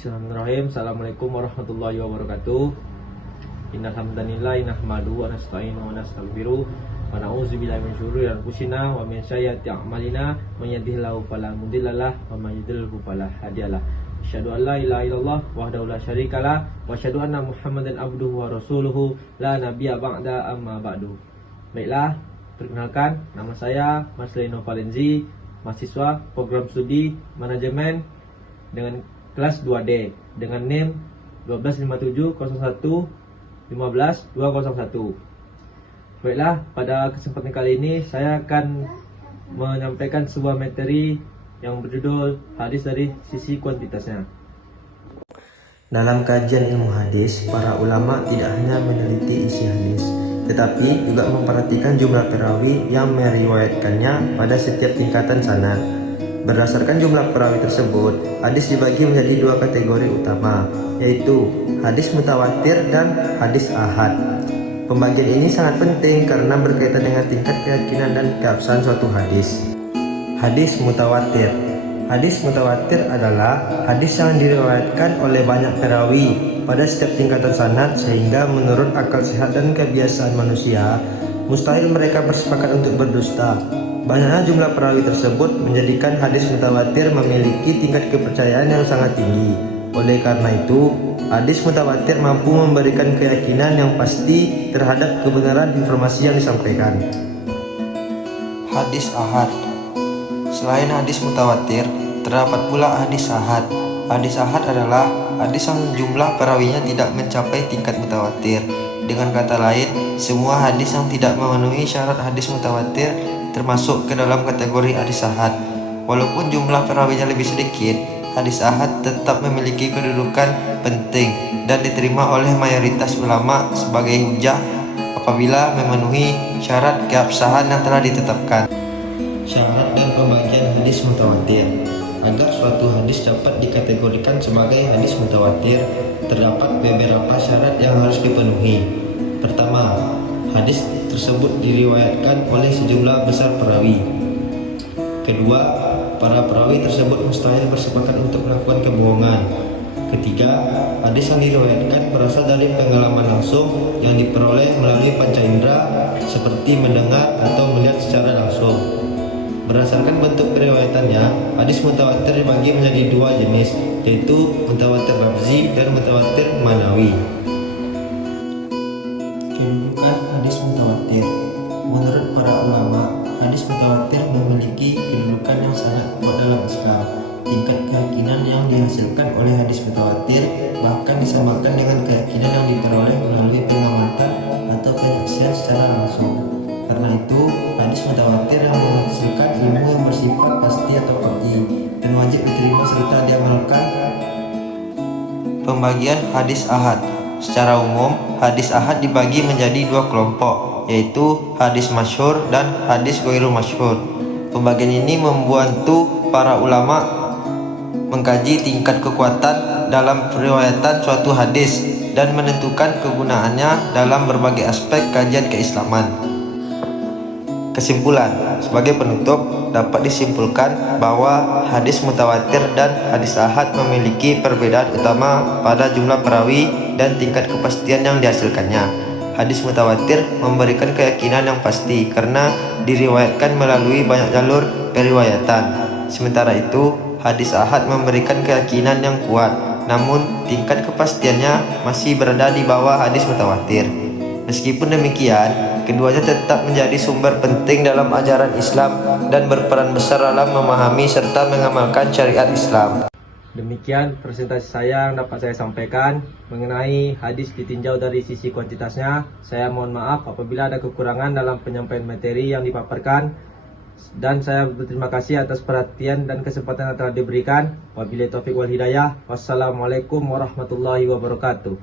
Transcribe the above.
Bismillahirrahmanirrahim. Assalamualaikum warahmatullahi wabarakatuh. Innal hamdalillah nahmaduhu wa nasta'inuhu wa nastaghfiruh wa na'udzu billahi min syururi anfusina wa min sayyiati a'malina. May yahdihillahu fala mudhillalah wa may yudhlilhu fala hadiyalah. Asyhadu an la ilaha illallah wahdahu la syarikalah wa asyhadu anna Muhammadan abduhu wa rasuluhu la nabiyya ba'da amma ba'du. Baiklah, perkenalkan, nama saya Marcelino Valenzi, mahasiswa program studi manajemen dengan kelas 2D dengan NIM 12570115201. Baiklah, pada kesempatan kali ini saya akan menyampaikan sebuah materi yang berjudul hadis dari sisi kuantitasnya. Dalam kajian ilmu hadis, para ulama tidak hanya meneliti isi hadis, tetapi juga memperhatikan jumlah perawi yang meriwayatkannya pada setiap tingkatan sanad. Berdasarkan jumlah perawi tersebut, hadis dibagi menjadi dua kategori utama, yaitu hadis mutawatir dan hadis ahad. Pembagian ini sangat penting karena berkaitan dengan tingkat keyakinan dan keabsahan suatu hadis. Hadis mutawatir. Hadis mutawatir adalah hadis yang diriwayatkan oleh banyak perawi pada setiap tingkatan sanad, sehingga menurut akal sehat dan kebiasaan manusia, mustahil mereka bersepakat untuk berdusta. Banyaknya jumlah perawi tersebut menjadikan hadis mutawatir memiliki tingkat kepercayaan yang sangat tinggi. Oleh karena itu, hadis mutawatir mampu memberikan keyakinan yang pasti terhadap kebenaran informasi yang disampaikan. Hadis ahad. Selain hadis mutawatir, terdapat pula hadis ahad. Hadis ahad adalah hadis yang jumlah perawinya tidak mencapai tingkat mutawatir. Dengan kata lain, semua hadis yang tidak memenuhi syarat hadis mutawatir termasuk ke dalam kategori hadis ahad. Walaupun jumlah perawinya lebih sedikit, hadis ahad tetap memiliki kedudukan penting dan diterima oleh mayoritas ulama sebagai hujjah apabila memenuhi syarat keabsahan yang telah ditetapkan. Syarat dan pembagian hadis mutawatir. Agar suatu hadis dapat dikategorikan sebagai hadis mutawatir, terdapat beberapa syarat yang harus dipenuhi. Pertama, hadis tersebut diriwayatkan oleh sejumlah besar perawi. Kedua, para perawi tersebut mustahil bersepakat untuk melakukan kebohongan. Ketiga, hadis yang diriwayatkan berasal dari pengalaman langsung yang diperoleh melalui panca indera seperti mendengar atau melihat secara langsung. Berdasarkan bentuk periwayatannya, hadis mutawatir dibagi menjadi dua jenis, yaitu mutawatir lafzi dan mutawatir manawi. Kedudukan hadis mutawatir. Menurut para ulama, hadis mutawatir memiliki kedudukan yang sangat kuat dalam Islam. Tingkat keyakinan yang dihasilkan oleh hadis mutawatir bahkan disamakan dengan keyakinan yang diperoleh melalui pengamatan atau penyaksian secara langsung. Karena itu, hadis mutawatir yang menghasilkan ilmu yang bersifat pasti atau qat'i dan wajib diterima serta diamalkan. Pembagian hadis ahad. Secara umum, hadis ahad dibagi menjadi dua kelompok, yaitu hadis masyhur dan hadis ghairu masyhur. Pembagian ini membantu para ulama mengkaji tingkat kekuatan dalam periwayatan suatu hadis dan menentukan kegunaannya dalam berbagai aspek kajian keislaman. Kesimpulan, sebagai penutup, dapat disimpulkan bahwa hadis mutawatir dan hadis ahad memiliki perbedaan utama pada jumlah perawi dan tingkat kepastian yang dihasilkannya. Hadis mutawatir memberikan keyakinan yang pasti karena diriwayatkan melalui banyak jalur periwayatan. Sementara itu, hadis ahad memberikan keyakinan yang kuat, namun tingkat kepastiannya masih berada di bawah hadis mutawatir. Meskipun demikian, keduanya tetap menjadi sumber penting dalam ajaran Islam dan berperan besar dalam memahami serta mengamalkan syariat Islam. Demikian presentasi saya yang dapat saya sampaikan mengenai hadis ditinjau dari sisi kuantitasnya. Saya mohon maaf apabila ada kekurangan dalam penyampaian materi yang dipaparkan, dan saya berterima kasih atas perhatian dan kesempatan yang telah diberikan. Wabillahi taufiq wal hidayah. Wassalamualaikum warahmatullahi wabarakatuh.